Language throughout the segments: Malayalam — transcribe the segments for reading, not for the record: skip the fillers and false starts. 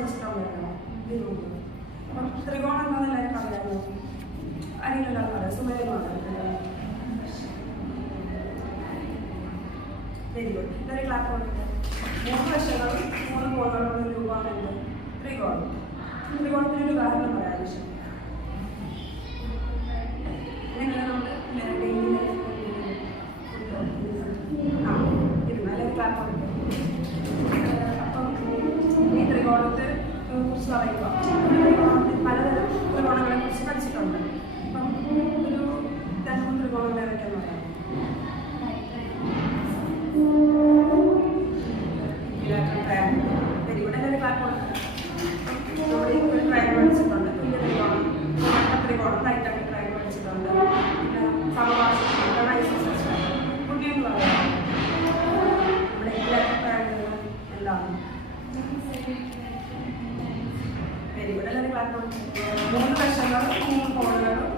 പഠിച്ചിട്ടുണ്ടായിരുന്നു. അപ്പം ത്രികോണം എന്താണെന്ന് എല്ലാവർക്കും അറിയാമോ? അറിയില്ല, സുമേരമാണ്. Very good. ഇതൊരു ക്ലാസ് കൊടുക്കുക. 3 വശങ്ങളും 3 കോണുകളുള്ള രൂപമാണ് ത്രികോണം. ത്രികോണത്തിന് ഒരു ഉദാഹരണം പറയാം. ഇങ്ങനെയുള്ള നമ്മുടെ ഡെയിലി ഇരുന്നാലും ക്ലാസ് കൊടുക്കുക. അപ്പം ഈ ത്രികോണത്തെ കുറിച്ച് പറയുക. പലതരം ത്രികോണങ്ങളെ കുറിച്ച് പഠിച്ചിട്ടുണ്ട്. അപ്പം ഒരു 2-3 ത്രികോണങ്ങളെ പറ്റിയെന്ന് പറയാം. Very good. എല്ലാവരും ക്ലാസ് കൊടുക്കുക. നമ്മൾ ഒരു ട്രയൽ പഠിച്ചിട്ടുണ്ട്. തുല്യ ത്രികോണം, ത്രികോണം, റൈറ്റ് ആംഗിൾ ട്രയൽ പഠിച്ചിട്ടുണ്ട്. പിന്നെ സമവാക്യം, ഐസോസെൽസ് പുണ്യം പറയാം. നമ്മുടെ ട്രയാങ്കിളുകൾ എന്താണ്? Very good. എല്ലാവരും ക്ലാസ് കൊടുക്കുക. 3 വശങ്ങളും 3 കോണുകളും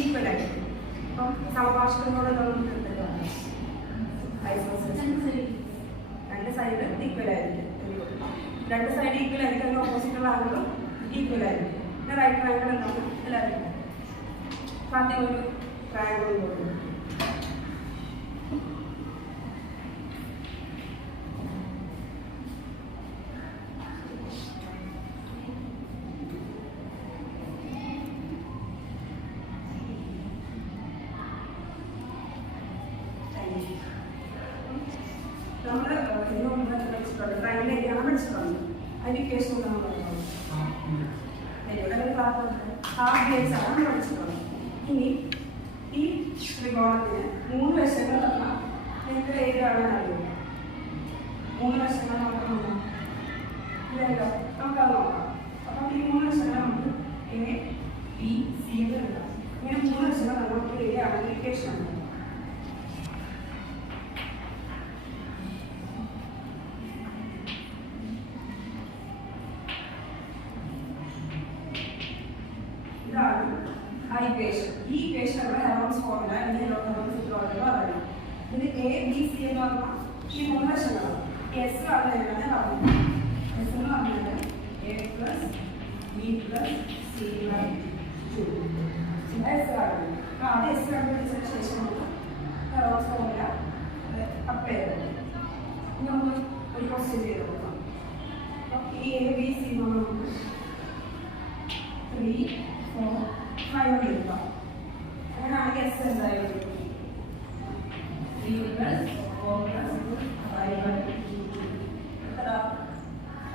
ഈക്വൽ ആയിരിക്കും. അപ്പം സമവാക്യത്തിനോട് ഐസോസെൽസ് 2 സൈഡ് ഈക്വൽ ആയിരിക്കും. 2 സൈഡ് ഈക്വൽ ആയിരിക്കും. അതിന് ഓപ്പോസിറ്റുള്ള ആംഗിളും ഈക്വൽ ആയിരിക്കും. പിന്നെ റൈറ്റ് ട്രയാങ്കിൾ എന്താണ്? എല്ലാവരും ആദ്യം ഒരു ട്രയാങ്കിൾ കൊടുക്കും. നമ്മൾ ഇതിനൊന്ന് പഠിച്ചിട്ടുണ്ട്. ട്രയാങ്കിൾ ഏരിയയാണ് പഠിച്ചിട്ടുണ്ട്. അതിന് ഇക്വേഷൻ നമ്മൾ പറയുന്നത് ഹാഫ് ബേസ് ആണ് പഠിച്ചിട്ടുള്ളത്. ഇനി ഈ ത്രികോണത്തിന് 3 വശങ്ങൾ തന്നാൽ നിങ്ങൾക്ക് ഏത് കാണാൻ അറിയുമോ? 3 വശങ്ങൾ നോക്കുന്നുണ്ടോ? ഇല്ലല്ലോ. നമുക്കത് നോക്കാം. അപ്പം ഈ 3 വശങ്ങൾ നമുക്ക് എ ബി സി എന്ന് എടുക്കാം. ഇങ്ങനെ 3 വശങ്ങൾ നമുക്ക് ഏരിയയാണെങ്കിൽ ഇക്വേഷൻ ആണ്. ഇതാണ് ആ ഇക്വേഷൻ. ഈ ഇക്വേഷൻ നമ്മുടെ ഹെറോൺസ് ഫോർമുല അല്ലെങ്കിൽ ഹെറോൺസ് ഇക്വാലിറ്റി പറയുന്നത്. ഇത് എ ബി സി എന്ന് പറഞ്ഞാൽ ഈ 3 വശങ്ങളാണ്. എസ് ആണ് എഴുതുന്നത് പറഞ്ഞു. എസ് എന്ന് പറഞ്ഞാൽ A plus B plus C by 2 S ആണ്. ആദ്യം എസ് കണ്ടുപിടിച്ചതിന് ശേഷം നമുക്ക് ഹെറോൺസ് ഫോർമുല അപ്ലൈ ചെയ്ത് നമുക്ക് ഒരു ക്വസ്റ്റ്യൻ ചെയ്ത് കൊടുക്കാം. അപ്പം ഈ എ ബി സി നമുക്ക് 3, 4, 5 എടുക്കാം. അങ്ങനെയാണെങ്കിൽ എസ് എന്തായാലും 3 പ്ലസ് 4 പ്ലസ് 5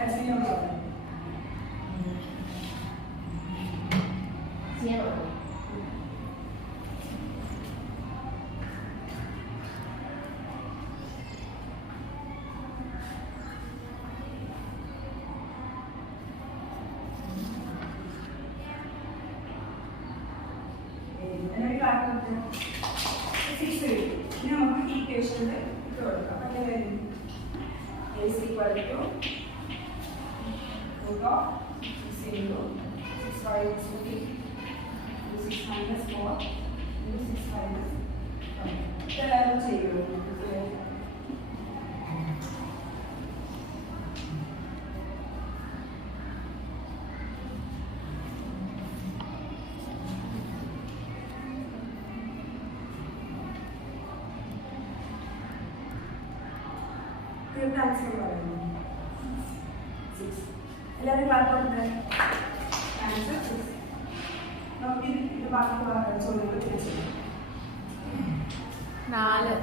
എസിനെ ഉണ്ടാവും 0. ഇനി നമുക്ക് ഈ ഇക്വേഷനിൽ ഇട്ട് കൊടുക്കാം. അങ്ങനെ വരും A is equal to root of 6 into 6 5 is 3 into 6 minus 4 into 6 minus 5. ഇതെല്ലാം ചെയ്യുമോ? ആൻസർ പറയുന്നു 6. എല്ലാവരും ക്ലാസ് കൊടുത്തത് ആൻസർ 6. നമുക്ക് ഇത് ബാക്കി ചോദ്യങ്ങൾ 4